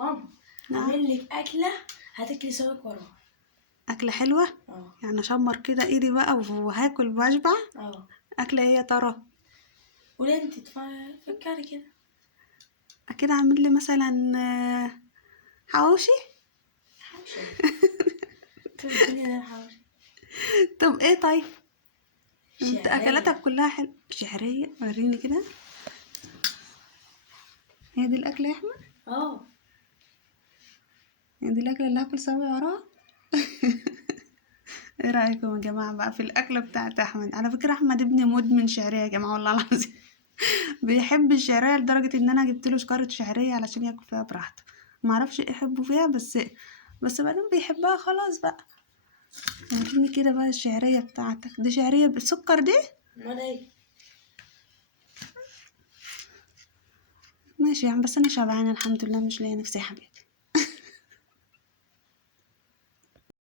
ماما نعم. اعمل لك اكله هتاكلي سمك وراها. اكله حلوه. يعني اشمر كده ايدي بقى وهاكل واشبع. اكله ايه يا ترى؟ قولي انت فكري كده. اكيد اعمل لي مثلا حواوشي. حوشي. الدنيا ده حوشي. طب ايه طيب؟ انت شعرية. اكلاتك كلها حلوه. شعريه؟ وريني كده. هي دي الاكله يا احمد؟ هي دي الاكله اللي هاكل سوا وراها؟ ايه رايكم يا جماعه بقى في الاكله بتاعت احمد؟ على فكره احمد ابني مدمن شعريه يا جماعه والله العظيم. بيحب الشعريه لدرجه ان انا جبت له شكاره شعريه علشان ياكل فيها براحته. ما اعرفش ايه يحبه فيها، بس بعدين بيحبها خلاص بقى. وريني كده بقى الشعريه بتاعتك دي. شعريه بالسكر دي؟ ماشي يا عم، بس انا شبعانه الحمد لله، مش لاقيه نفسي يا حبيبي.